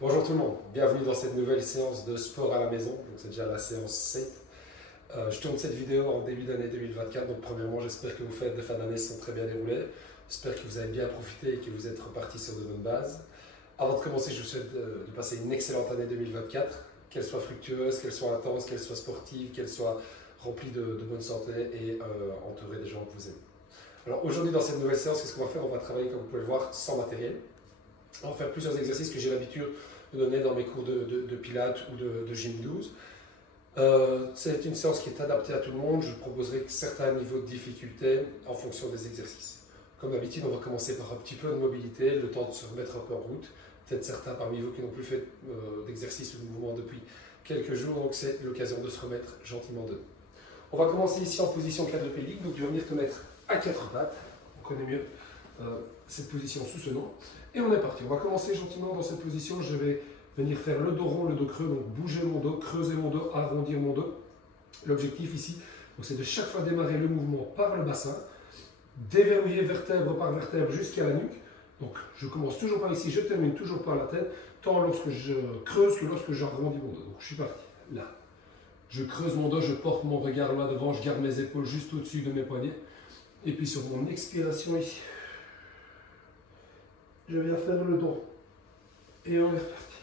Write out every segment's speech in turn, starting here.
Bonjour tout le monde, bienvenue dans cette nouvelle séance de sport à la maison, donc c'est déjà la séance 7. Je tourne cette vidéo en début d'année 2024, donc premièrement j'espère que vos fêtes de fin d'année sont très bien déroulées, j'espère que vous avez bien profité et que vous êtes repartis sur de bonnes bases. Avant de commencer, je vous souhaite de passer une excellente année 2024, qu'elle soit fructueuse, qu'elle soit intense, qu'elle soit sportive, qu'elle soit remplie de bonne santé et entourée des gens que vous aimez. Alors aujourd'hui dans cette nouvelle séance, qu'est-ce qu'on va faire? On va travailler, comme vous pouvez le voir, sans matériel. On va faire plusieurs exercices que j'ai l'habitude de donner dans mes cours de pilates ou de gym 12. C'est une séance qui est adaptée à tout le monde. Je proposerai certains niveaux de difficulté en fonction des exercices. Comme d'habitude, on va commencer par un petit peu de mobilité, le temps de se remettre un peu en route. Peut-être certains parmi vous qui n'ont plus fait d'exercice ou de mouvement depuis quelques jours, donc c'est l'occasion de se remettre gentiment dedans. On va commencer ici en position quadrupédique, donc tu vas venir te mettre à quatre pattes. On connaît mieux cette position sous ce nom. Et on est parti. On va commencer gentiment dans cette position. Je vais venir faire le dos rond, le dos creux, donc bouger mon dos, creuser mon dos, arrondir mon dos. L'objectif ici, c'est de chaque fois démarrer le mouvement par le bassin, déverrouiller vertèbre par vertèbre jusqu'à la nuque. Donc je commence toujours par ici, je termine toujours par la tête, tant lorsque je creuse que lorsque j'arrondis mon dos. Donc je suis parti. Là. Je creuse mon dos, je porte mon regard là devant, je garde mes épaules juste au-dessus de mes poignets. Et puis sur mon expiration ici, je viens faire le dos. Et on est reparti.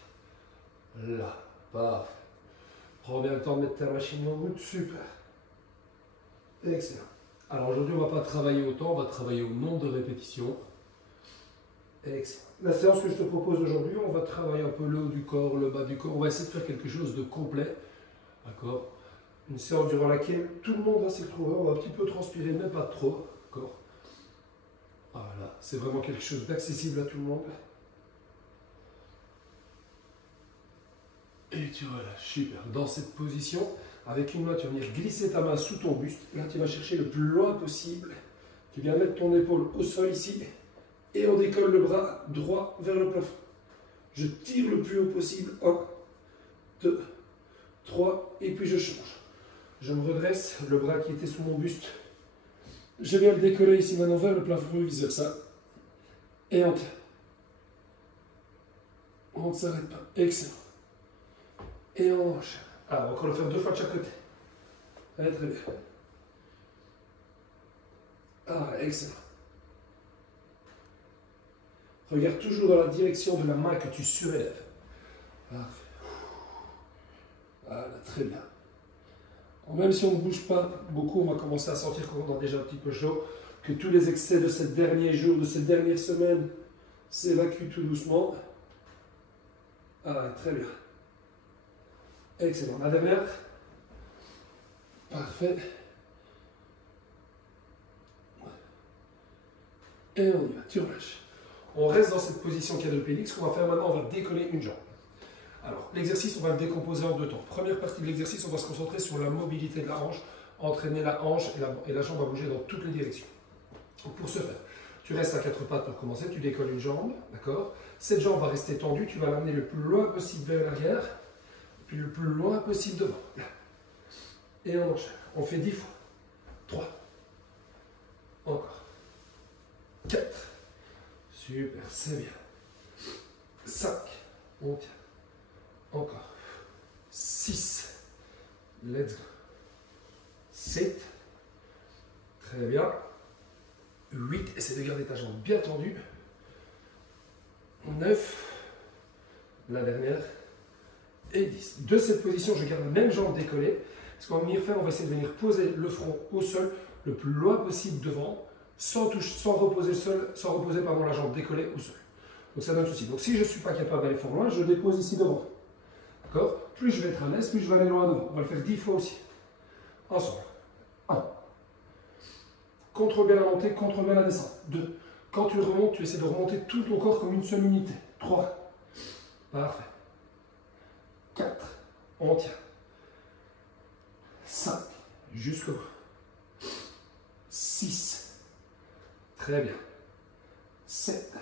Là, parfait. Prends bien le temps de mettre ta machine en route, super. Excellent. Alors aujourd'hui, on ne va pas travailler au temps, on va travailler au nombre de répétitions. Excellent. La séance que je te propose aujourd'hui, on va travailler un peu le haut du corps, le bas du corps. On va essayer de faire quelque chose de complet. D'accord? Une séance durant laquelle tout le monde va s'y retrouver. On va un petit peu transpirer, mais pas trop. D'accord? Voilà, c'est vraiment quelque chose d'accessible à tout le monde. Et tu relâches, super. Dans cette position, avec une main, tu vas venir glisser ta main sous ton buste. Là, tu vas chercher le plus loin possible. Tu viens mettre ton épaule au sol ici. Et on décolle le bras droit vers le plafond. Je tire le plus haut possible. 1, 2, 3. Et puis je change. Je me redresse. Le bras qui était sous mon buste, je viens le décoller ici maintenant vers le plafond, vice versa. Et on tient. On ne s'arrête pas. Excellent. Et on enchaîne. Alors, encore le faire 2 fois de chaque côté. Allez, très bien. Ah, excellent. Regarde toujours dans la direction de la main que tu surélèves. Parfait. Voilà, très bien. Même si on ne bouge pas beaucoup, on va commencer à sentir qu'on a déjà un petit peu chaud, que tous les excès de ces derniers jours, de ces dernières semaines, s'évacuent tout doucement. Ah, très bien. Excellent. La dernière. Parfait. Et on y va. Tu relâches. On reste dans cette position quadrupédique. Ce qu'on va faire maintenant, on va décoller une jambe. Alors, l'exercice, on va le décomposer en 2 temps. Première partie de l'exercice, on va se concentrer sur la mobilité de la hanche, entraîner la hanche et la jambe va bouger dans toutes les directions. Donc, pour ce faire, tu restes à 4 pattes pour commencer, tu décolles une jambe, d'accord? Cette jambe va rester tendue, tu vas l'amener le plus loin possible vers l'arrière, puis le plus loin possible devant. Et on enchaîne. On fait 10 fois. 3. Encore. 4. Super, c'est bien. 5. On tient. Encore. 6. Let's go. 7. Très bien. 8. Essaie de garder ta jambe bien tendue. 9. La dernière. Et 10. De cette position, je garde la même jambe décollée. Ce qu'on va venir faire, on va essayer de venir poser le front au sol le plus loin possible devant, sans reposer la jambe décollée au sol. Donc ça donne souci. Donc si je ne suis pas capable d'aller fort loin, je dépose ici devant. D'accord? Plus je vais être à l'aise, plus je vais aller loin devant. On va le faire 10 fois aussi. Ensemble. 1. Contrôle bien la montée, contrôle bien la descente. 2. Quand tu remontes, tu essaies de remonter tout ton corps comme une seule unité. 3. Parfait. 4. On tient. 5. Jusqu'au bout. 6. Très bien. 7.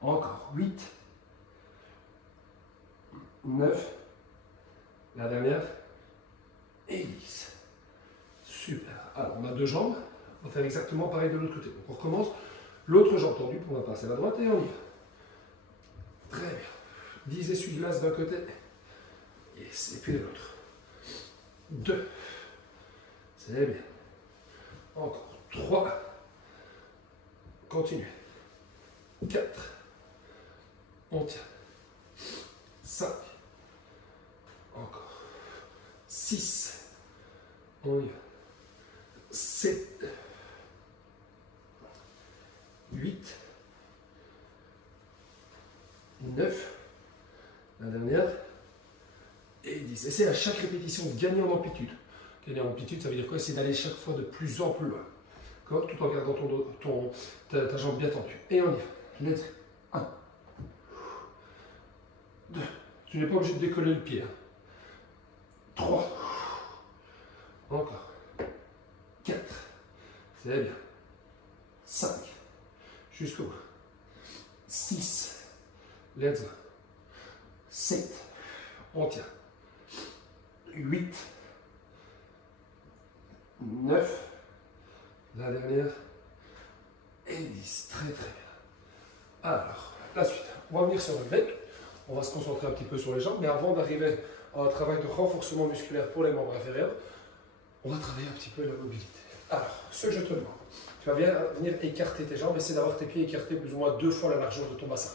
Encore. 8. 9. La dernière. Et 10. Super. Alors, on a 2 jambes. On va faire exactement pareil de l'autre côté. Donc, on recommence. L'autre jambe tendue pour ma passer à la droite et on y va. Très bien. 10 essuie-glaces d'un côté. Yes. Et puis de l'autre. 2. C'est bien. Encore. 3. Continue. 4. On tient. 5. Encore. 6. On y va. 7. 8. 9. La dernière. Et 10. Essayez à chaque répétition de gagner en amplitude. Gagner en amplitude, ça veut dire quoi? C'est d'aller chaque fois de plus en plus loin. Tout en gardant ta jambe bien tendue. Et on y va. Let's go. 1. 2. Tu n'es pas obligé de décoller le pied. 3. Encore. 4. C'est bien. 5. Jusqu'au bout. 6. Let's go. 7. On tient. 8. 9. La dernière. Et 10. Très très bien. Alors, la suite. On va venir se relever. On va se concentrer un petit peu sur les jambes. Mais avant d'arriver à un travail de renforcement musculaire pour les membres inférieurs, on va travailler un petit peu la mobilité. Alors, ce que je te demande, tu vas venir écarter tes jambes. Essaie d'avoir tes pieds écartés plus ou moins 2 fois la largeur de ton bassin.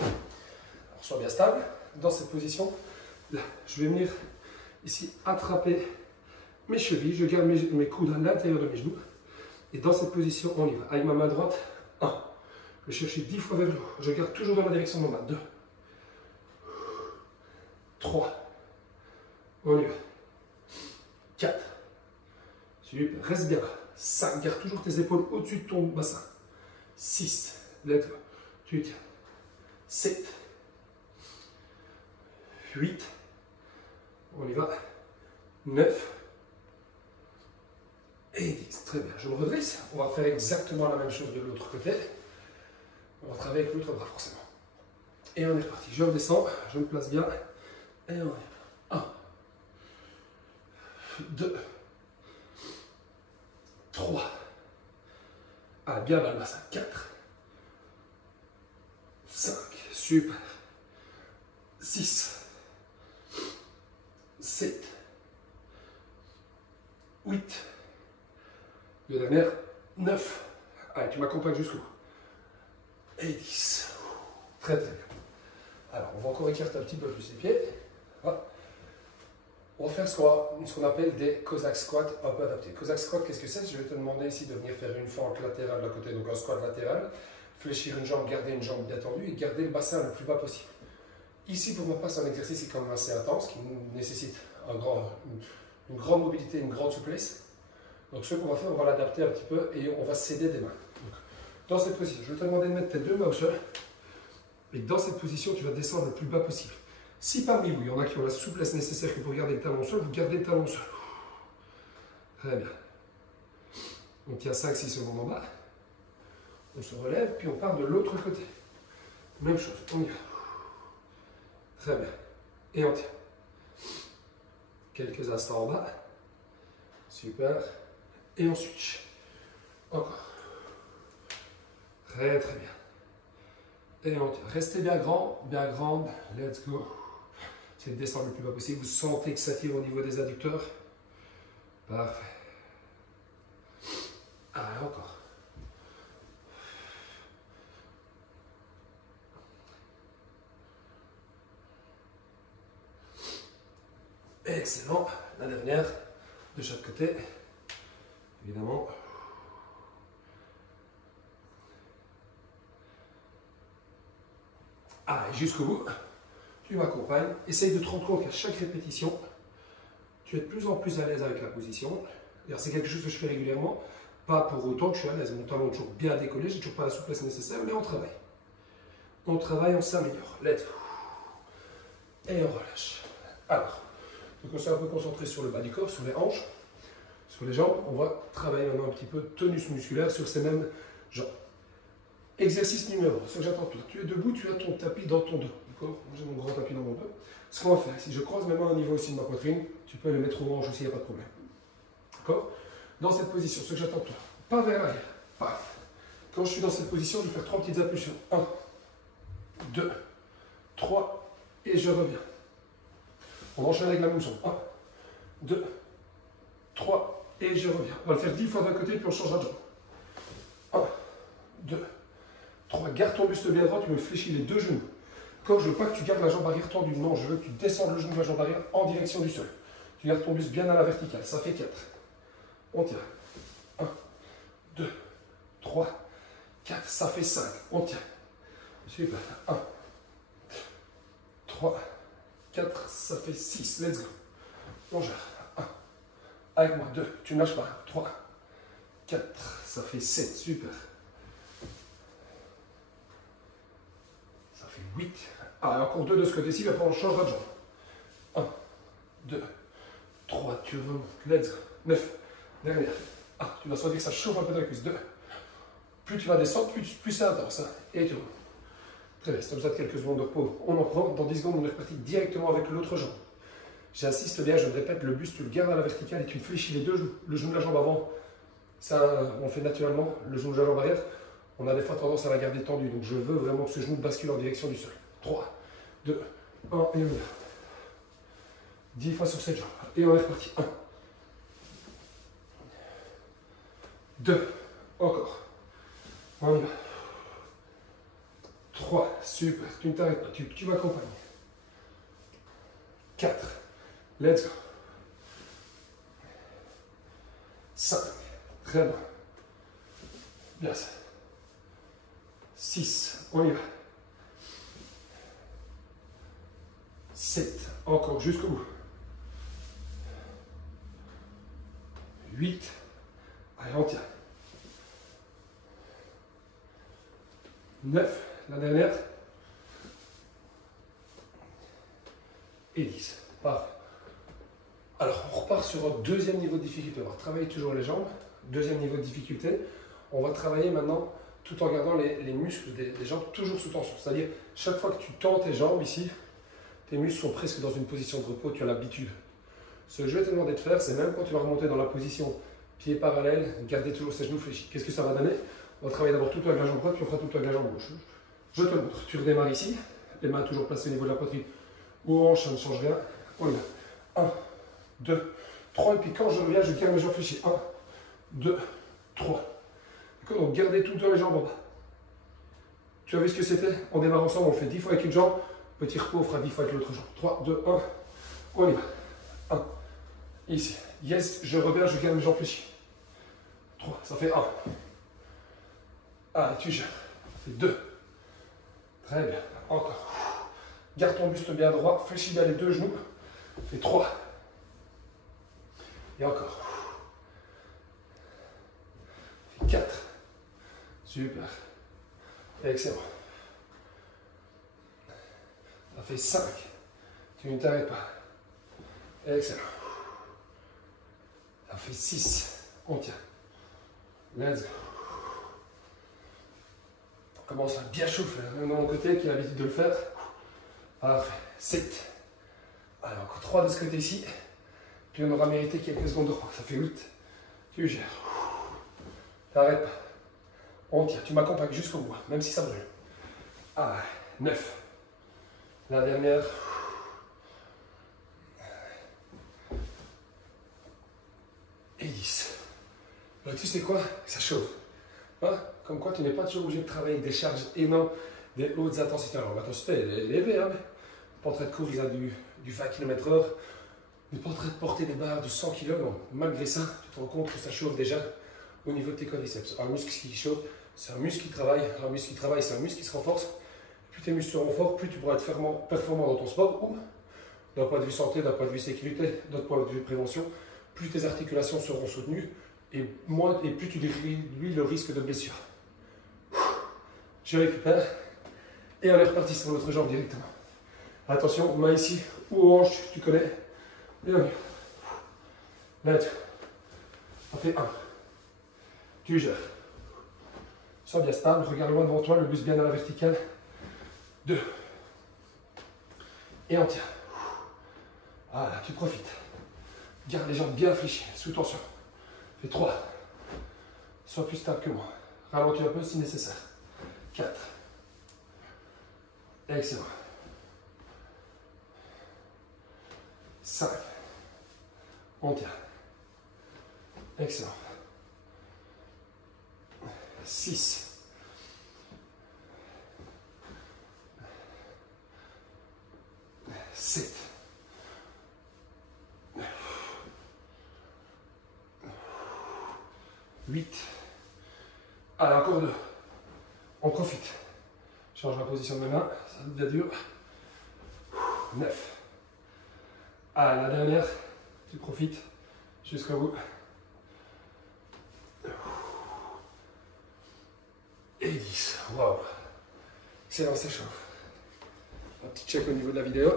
Alors, sois bien stable. Dans cette position, là, je vais venir ici attraper mes chevilles. Je garde mes coudes à l'intérieur de mes genoux. Et dans cette position, on y va. Avec ma main droite, 1. Je vais chercher 10 fois vers le haut. Je garde toujours dans la direction de ma main. 2. 3. On y va. 4. Super. Reste bien là. 5. Garde toujours tes épaules au-dessus de ton bassin. 6. Let's go. Tu tiens. 7. 8. On y va. 9. Et 10. Très bien. Je me redresse. On va faire exactement la même chose de l'autre côté. On va travailler avec l'autre bras forcément. Et on est reparti. Je redescends. Je me place bien. Et on y va. 1. 2. 3. Ah, bien dans le bassin. 4. 5. Super. 6. 7. 8. De la mer. 9. Allez, tu m'accompagnes jusqu'au bout. Et 10. Très très bien. Alors, on va encore écarter un petit peu plus les pieds. Voilà. On va faire ce qu'on appelle des Cossack squats un peu adaptés. Cossack squat, qu'est-ce que c'est? Je vais te demander ici de venir faire une fente latérale d'un côté, donc un squat latéral, fléchir une jambe, garder une jambe bien tendue et garder le bassin le plus bas possible. Ici, pour ma part, c'est un exercice qui est quand même assez intense, qui nécessite une grande mobilité, une grande souplesse. Donc, ce qu'on va faire, on va l'adapter un petit peu et on va s'aider des mains. Donc, dans cette position, je vais te demander de mettre tes 2 mains au sol. Et dans cette position, tu vas descendre le plus bas possible. Si parmi vous, il y en a qui ont la souplesse nécessaire pour garder le talon au sol, vous gardez le talon au sol. Très bien. On tient 5-6 secondes en bas. On se relève, puis on part de l'autre côté. Même chose, on y va. Très bien. Et on tient. Quelques instants en bas. Super. Et on switch. Encore. Très très bien. Et on tient. Restez bien grand, bien grande. Let's go. Essayez de descendre le plus bas possible. Vous sentez que ça tire au niveau des adducteurs. Parfait. Ah, encore. Excellent. La dernière, de chaque côté. Évidemment. Ah, et jusqu'au bout. Tu m'accompagnes. Essaye de te rendre compte qu'à chaque répétition, tu es de plus en plus à l'aise avec la position. C'est quelque chose que je fais régulièrement. Pas pour autant que je suis à l'aise. Mon talon est toujours bien décollé, j'ai toujours pas la souplesse nécessaire, mais on travaille. On travaille, on s'améliore. Let's go. Et on relâche. Alors, donc on s'est un peu concentré sur le bas du corps, sur les hanches, sur les jambes. On va travailler maintenant un petit peu tonus musculaire sur ces mêmes jambes. Exercice numéro 1, ce que j'attends de toi. Tu es debout, tu as ton tapis dans ton dos. D'accord? J'ai mon grand tapis dans mon dos. Ce qu'on va faire, si je croise mes mains au niveau ici de ma poitrine, tu peux les mettre aux hanches aussi, il n'y a pas de problème. D'accord? Dans cette position, ce que j'attends de toi, pas vers l'arrière, paf. Quand je suis dans cette position, je vais faire 3 petites impulsions. 1, 2, 3, et je reviens. On enchaîne avec la même jambe. 1, 2, 3, et je reviens. On va le faire 10 fois d'un côté, puis on changera de jambe. 1, 2, 3. Garde ton buste bien droit, tu me fléchis les deux genoux. Quand je veux pas que tu gardes la jambe arrière tendue, non, je veux que tu descendes le genou de la jambe arrière en direction du sol. Tu gardes ton buste bien à la verticale, ça fait 4. On tient. 1, 2, 3, 4, ça fait 5. On tient. Super. 1, 3, 4, ça fait 6. Let's go. On gère. 1, avec moi. 2, tu ne lâches pas. 3, 4, ça fait 7. Super. Ça fait 8. Ah, encore 2 de ce côté-ci, après on changera de jambe. 1, 2, 3, tu remontes. Let's go. 9. Dernière. Ah, tu vas sentir que ça chauffe un peu dans la cuisse. 2. Plus tu vas descendre, plus c'est intense. Hein. Et tu remontes. Très bien, si tu as besoin de quelques secondes de repos, on en prend. Dans 10 secondes, on est reparti directement avec l'autre jambe. J'insiste bien, je me répète, le buste, tu le gardes à la verticale et tu fléchis les deux genoux. Le genou de la jambe avant, ça, on le fait naturellement. Le genou de la jambe arrière, on a des fois tendance à la garder tendue. Donc je veux vraiment que ce genou bascule en direction du sol. 3, 2, 1, et on y va. 10 fois sur cette jambe. Et on est reparti. 1, 2, encore. On y va. 3, super, tu ne t'arrêtes pas, tu m'accompagnes. 4, let's go. 5, très bien. Bien ça. 6, on y va. 7, encore jusqu'au bout. 8, allez, on tient. 9, la dernière. Et 10. Parfait. Alors, on repart sur un deuxième niveau de difficulté. On va travailler toujours les jambes. Deuxième niveau de difficulté. On va travailler maintenant tout en gardant les muscles des jambes toujours sous tension. C'est-à-dire, chaque fois que tu tends tes jambes ici, tes muscles sont presque dans une position de repos, tu as l'habitude. Ce que je vais te demander de faire, c'est même quand tu vas remonter dans la position pied parallèle, garder toujours ses genoux fléchis. Qu'est-ce que ça va donner? On va travailler d'abord tout avec la jambe droite, puis on fera tout avec la jambe gauche. Je te montre. Tu redémarres ici, les mains toujours placées au niveau de la poitrine ou aux hanches, ça ne change rien. On y va. 1, 2, 3, et puis quand je reviens, je garde mes jambes fléchies. 1, 2, 3. D'accord, donc gardez tout le temps les jambes en bas. Tu as vu ce que c'était? On démarre ensemble, on fait 10 fois avec une jambe. Petit repos, on fera 10 fois avec l'autre jambe. 3, 2, 1. On y va. 1. Ici. Yes, je reviens, je garde mes jambes fléchies. 3, ça fait 1. Allez, tu gères. Ça fait 2. Très bien. Encore. Garde ton buste bien droit, fléchis bien les deux genoux. Ça fait 3. Et encore. Ça fait 4. Super. Excellent. Ça fait 5. Tu ne t'arrêtes pas. Excellent. Ça fait 6. On tient. Let's go. On commence à bien chauffer. Même de mon côté qui a l'habitude de le faire. Parfait. 7. Alors encore 3 de ce côté-ci. Puis on aura mérité quelques secondes de repos. Ça fait 8. Tu gères. T'arrêtes pas. On tient. Tu m'accompagnes jusqu'au bout, même si ça brûle. Ah, 9. La dernière. Et 10. Alors, tu sais quoi? Ça chauffe. Hein? Comme quoi, tu n'es pas toujours obligé de travailler avec des charges énormes, des hautes intensités. Alors, l'intensité est élevée, hein, mais pas en train de courir du 20 km/h. Tu n'es pas en train de porter des barres de 100 kg. Non. Malgré ça, tu te rends compte que ça chauffe déjà au niveau de tes quadriceps. Un muscle qui chauffe, c'est un muscle qui travaille. Un muscle qui travaille, c'est un muscle qui se renforce. Plus tes muscles seront forts, plus tu pourras être performant dans ton sport ou d'un point de vue santé, d'un point de vue sécurité, d'un point de vue prévention, plus tes articulations seront soutenues et plus tu réduis le risque de blessure. Je récupère et on est reparti sur l'autre jambe directement. Attention, main ici ou aux hanches, tu connais. Bienvenue. Là, ça fait 1. Tu gères. Sois bien stable, regarde loin devant toi, le buste bien à la verticale. 2. Et on tient. Voilà, tu profites. Garde les jambes bien fléchies, sous tension. Fais 3. Sois plus stable que moi. Ralentis un peu si nécessaire. 4. Excellent. 5. On tient. Excellent. 6. 7. 8. Allez, encore 2. On profite. Change la position de mes mains, ça devient dur. 9. Allez, la dernière, tu profites jusqu'au bout. Et 10. Waouh. Excellent, ça chauffe. Un petit check au niveau de la vidéo.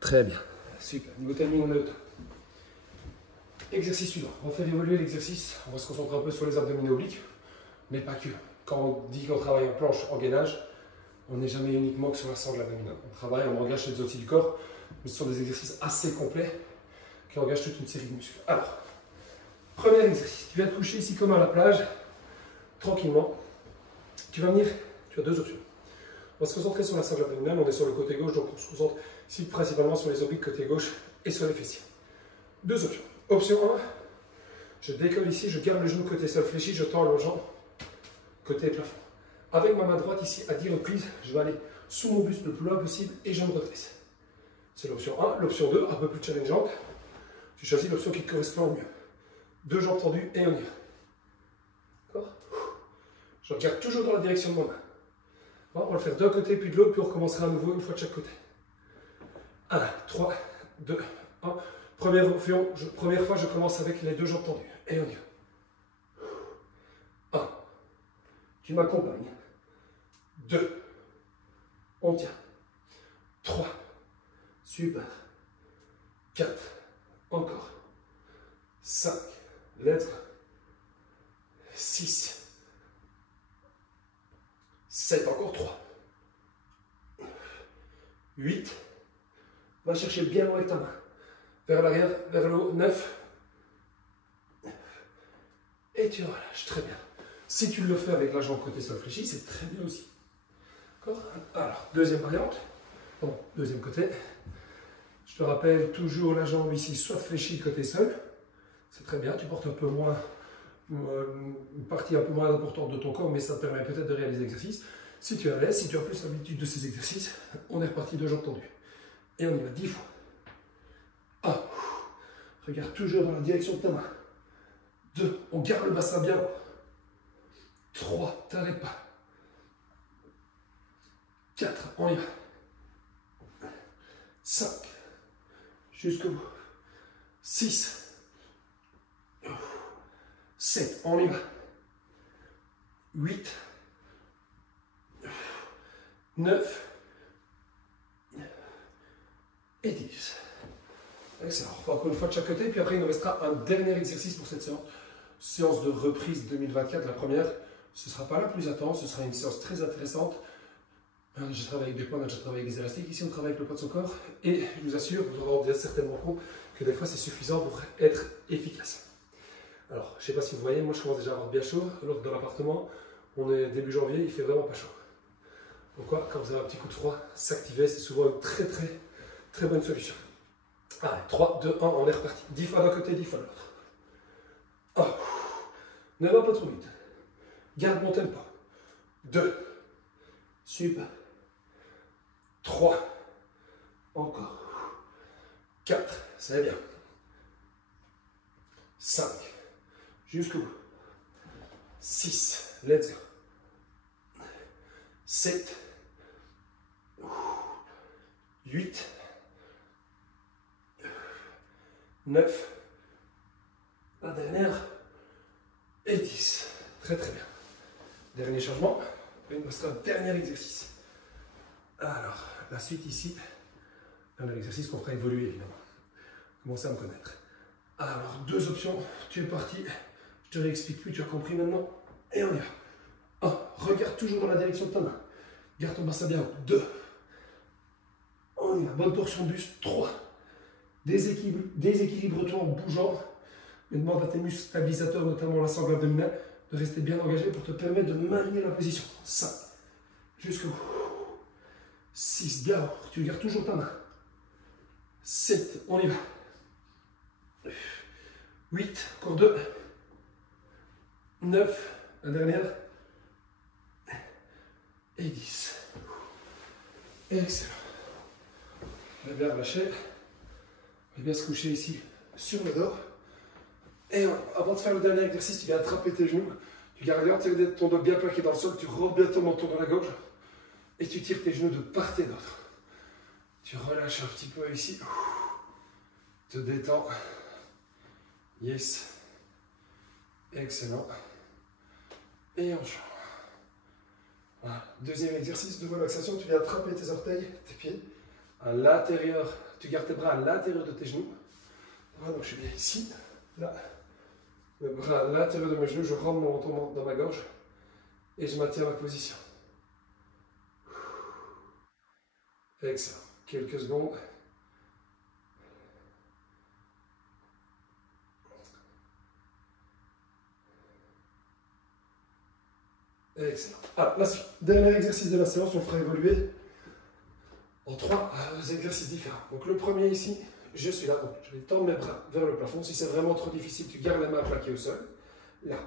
Très bien. Super. Niveau timing, on est au top. Exercice suivant. On va faire évoluer l'exercice. On va se concentrer un peu sur les abdominaux obliques, mais pas que. Quand on dit qu'on travaille en planche, en gainage, on n'est jamais uniquement que sur la sangle abdominale. On travaille, on engage les outils du corps, mais ce sont des exercices assez complets qui engagent toute une série de muscles. Alors, premier exercice. Tu viens te coucher ici comme à la plage, tranquillement. Tu vas venir, tu as deux options. On va se concentrer sur la sangle abdominale, on est sur le côté gauche, donc on se concentre ici principalement sur les obliques côté gauche et sur les fessiers. Deux options. Option 1, je décolle ici, je garde le genou côté sol fléchi, je tends le jambe côté plafond. Avec ma main droite ici, à 10 reprises, je vais aller sous mon buste le plus loin possible et je me redresse. C'est l'option 1. L'option 2, un peu plus challengeante. Tu choisis l'option qui te correspond au mieux. Deux jambes tendues et on y va. D'accord? Je regarde toujours dans la direction de ma main. On va le faire d'un côté puis de l'autre, puis on recommencera à nouveau une fois de chaque côté. 1, 3, 2, 1. Première fois, je commence avec les deux jambes tendues. Et on y va. 1. Tu m'accompagnes. 2. On tient. 3. Super. 4. Encore. 5. Let's go. 6. 7. Encore 3. 8. Va chercher bien loin avec ta main. Vers l'arrière, vers le haut. 9. Et tu relâches. Très bien. Si tu le fais avec la jambe côté sol fléchi, c'est très bien aussi. D'accord? Alors, deuxième variante. Bon, deuxième côté. Je te rappelle toujours la jambe ici, soit fléchie côté sol. C'est très bien. Tu portes un peu moins, une partie un peu moins importante de ton corps, mais ça te permet peut-être de réaliser l'exercice. Si tu es à l'aise, si tu as plus l'habitude de ces exercices, on est reparti deux jambes tendues. Et on y va 10 fois. 1. Regarde toujours dans la direction de ta main. 2. On garde le bassin bien haut. 3. T'arrêtes pas. 4. On y va. 5. Jusqu'au bout. 6. 7. On y va. 8. 9. Et 10. Excellent. On va encore une fois de chaque côté, puis après il nous restera un dernier exercice pour cette séance. Séance de reprise 2024, la première. Ce ne sera pas la plus intense, ce sera une séance très intéressante. J'ai travaillé avec des poids, j'ai travaillé avec des élastiques. Ici, on travaille avec le poids de son corps. Et je vous assure, vous en rendez certainement compte que des fois, c'est suffisant pour être efficace. Alors, je ne sais pas si vous voyez, moi, je commence déjà à avoir bien chaud. Alors que dans l'appartement, on est début janvier, il ne fait vraiment pas chaud. Donc, quoi, quand vous avez un petit coup de froid, s'activer, c'est souvent une très bonne solution. Allez, 3, 2, 1, on est reparti. 10 fois d'un côté, 10 fois de l'autre. 1. Ne va pas trop vite. Garde mon tempo. 2. Super. 3. Encore. 4. C'est bien. 5. Jusqu'au bout. 6. Let's go. 7. 8. 9. La dernière. Et 10. Très très bien. Dernier changement. Il nous reste un dernier exercice. Alors, la suite ici, un exercice qu'on fera évoluer évidemment. Commencez à me connaître. Alors, deux options. Tu es parti. Je te réexplique plus, tu as compris maintenant. Et on y va. 1. Regarde toujours dans la direction de ta main. Garde ton bassin bien haut. 2. On y va. Bonne torsion de buste. 3. Déséquilibre-toi en bougeant. Mais demande à tes muscles stabilisateurs, notamment la sangle abdominale, de rester bien engagé pour te permettre de maintenir la position. 5. Jusqu'au bout. 6. Bien. Tu gardes toujours ta main. 7, on y va. 8, encore 2. 9, la dernière. Et 10. Excellent. On va bien relâcher. On va bien se coucher ici sur le dos. Et avant de faire le dernier exercice, tu viens attraper tes genoux. Tu gardes l'intérieur de ton dos bien plaqué dans le sol. Tu rentres bien ton menton dans la gorge. Et tu tires tes genoux de part et d'autre. Tu relâches un petit peu ici. Te détends. Yes. Excellent. Et on change. Voilà. Deuxième exercice de relaxation. Tu viens attraper tes orteils, tes pieds à l'intérieur. Tu gardes tes bras à l'intérieur de tes genoux. Voilà, donc je suis bien ici. Là. Le bras à l'intérieur de mes genoux. Je rentre mon menton dans ma gorge. Et je maintiens ma position. Excellent. Quelques secondes. Excellent. Ah, la dernier exercice de la séance, on fera évoluer en 3 exercices différents. Donc le premier ici, je suis là, donc je vais tendre mes bras vers le plafond. Si c'est vraiment trop difficile, tu gardes les mains plaquées au sol. Là.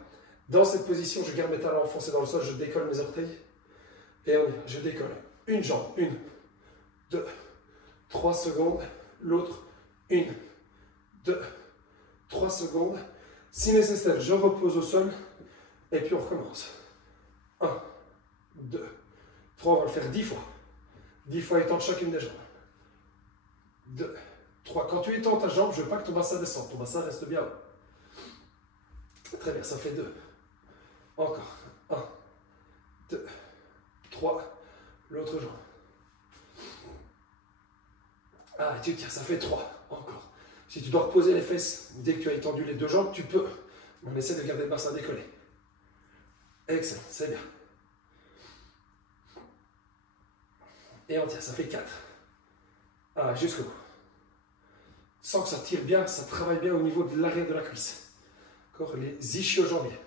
Dans cette position, je garde mes talons enfoncés dans le sol, je décolle mes orteils. Et on y va. Je décolle. Une jambe. 1, 2, 3 secondes. L'autre. 1, 2, 3 secondes. Si nécessaire, je repose au sol. Et puis on recommence. 1, 2, 3, on va le faire 10 fois. 10 fois étendre chacune des jambes. 2, 3. Quand tu étends ta jambe, je ne veux pas que ton bassin descende. Ton bassin reste bien haut. Très bien, ça fait 2. Encore. 1, 2, 3. L'autre jambe. Ah, et tu tiens, ça fait 3. Encore. Si tu dois reposer les fesses, dès que tu as étendu les deux jambes, tu peux. On essaie de garder le bassin décollé. Excellent, c'est bien. Et on tient, ça fait 4. Ah, jusqu'au bout. Sans que ça tire bien, ça travaille bien au niveau de l'arrière de la cuisse. Encore les ischio-jambiers.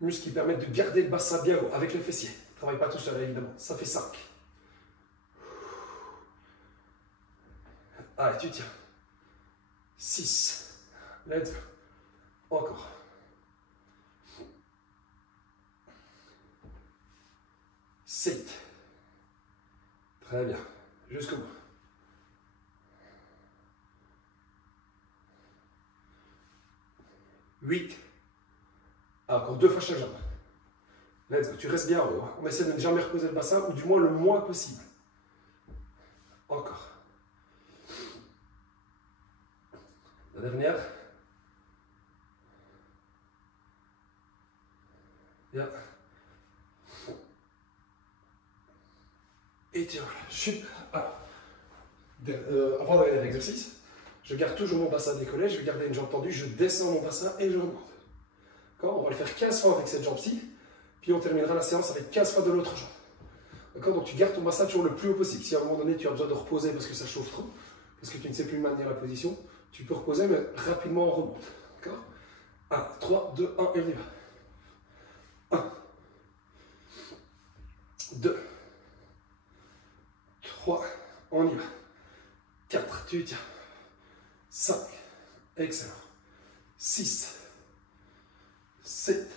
Muscles qui permettent de garder le bassin bien haut avec le fessier. Ne travaille pas tout seul, évidemment. Ça fait 5. Ah, et tu tiens. 6. Let's go. Encore. 7. Très bien. Jusqu'au bout. 8. Ah, encore 2 fois chaque jambe. Let's go. Tu restes bien en haut. On essaie de ne jamais reposer le bassin, ou du moins le moins possible. Encore. La dernière. Bien. Et tu relâches. Ah. Avant d'aller à l'exercice, je garde toujours mon bassin décollé, je vais garder une jambe tendue, je descends mon bassin et je remonte. On va le faire 15 fois avec cette jambe-ci, puis on terminera la séance avec 15 fois de l'autre jambe. D'accord? Donc tu gardes ton bassin toujours le plus haut possible. Si à un moment donné tu as besoin de reposer parce que ça chauffe trop, parce que tu ne sais plus maintenir la position, tu peux reposer, mais rapidement on remonte. D'accord? 1, 3, 2, 1, et on y va. 1, 2, 3, on y va. 4, tu tiens. 5, excellent. 6, 7,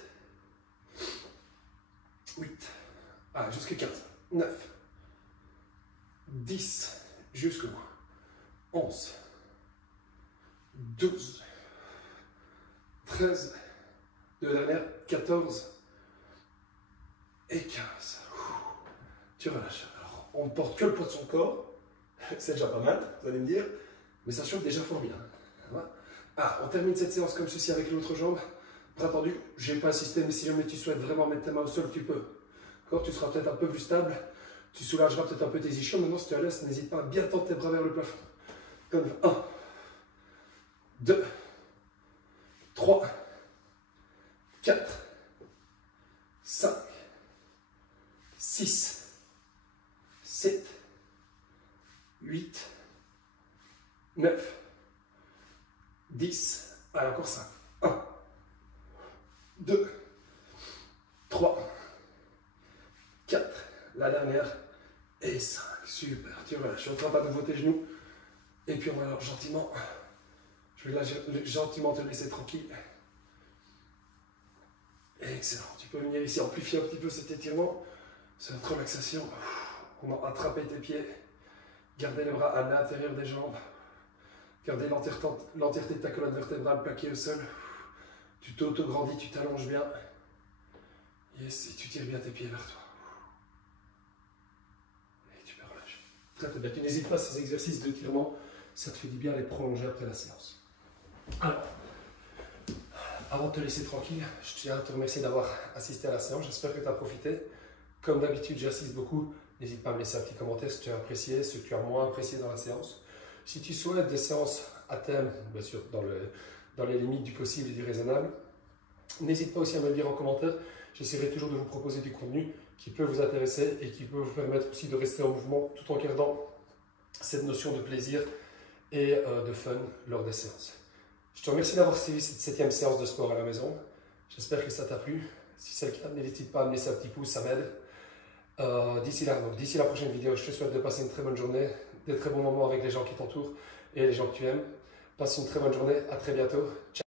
8, ah, jusqu'à 15, 9, 10, jusqu'au bout, 11, 12, 13, de dernière, 14 et 15. Tu relâches. Alors, on ne porte que le poids de son corps, c'est déjà pas mal, vous allez me dire, mais ça chauffe déjà fort bien. Ah, on termine cette séance comme ceci avec l'autre jambe. Bras tendu, je n'ai pas insisté, mais si jamais tu souhaites vraiment mettre tes mains au sol, tu peux. D'accord, tu seras peut-être un peu plus stable, tu soulageras peut-être un peu tes ischios. Maintenant, si tu es à l'aise, n'hésite pas à bien tendre tes bras vers le plafond. Comme 1, 2, 3, 4, 5, 6, 7, 8, 9, 10, allez, encore 5. 1, 2, 3, 4, la dernière, et 5. Super, tu relâches. Tu ne pas à nouveau tes genoux. Et puis on va alors gentiment, je vais là gentiment te laisser tranquille. Excellent, tu peux venir ici amplifier un petit peu cet étirement, cette relaxation. On va attraper tes pieds, garder les bras à l'intérieur des jambes, garder l'entièreté de ta colonne vertébrale plaquée au sol. Tu t'auto-grandis, tu t'allonges bien. Yes, et tu tires bien tes pieds vers toi. Et tu peux relâcher. Très bien, tu n'hésites pas, ces exercices d'étirement, ça te fait du bien à les prolonger après la séance. Alors, avant de te laisser tranquille, je tiens à te remercier d'avoir assisté à la séance. J'espère que tu as profité. Comme d'habitude, j'insiste beaucoup. N'hésite pas à me laisser un petit commentaire si tu as apprécié, ce que tu as moins apprécié dans la séance. Si tu souhaites des séances à thème, bien sûr, dans les limites du possible et du raisonnable, n'hésite pas aussi à me le dire en commentaire. J'essaierai toujours de vous proposer du contenu qui peut vous intéresser et qui peut vous permettre aussi de rester en mouvement tout en gardant cette notion de plaisir et de fun lors des séances. Je te remercie d'avoir suivi cette 7e séance de sport à la maison. J'espère que ça t'a plu. Si c'est le cas, n'hésite pas à me laisser un petit pouce, ça m'aide. D'ici la prochaine vidéo, je te souhaite de passer une très bonne journée, des très bons moments avec les gens qui t'entourent et les gens que tu aimes. Passe une très bonne journée, à très bientôt. Ciao.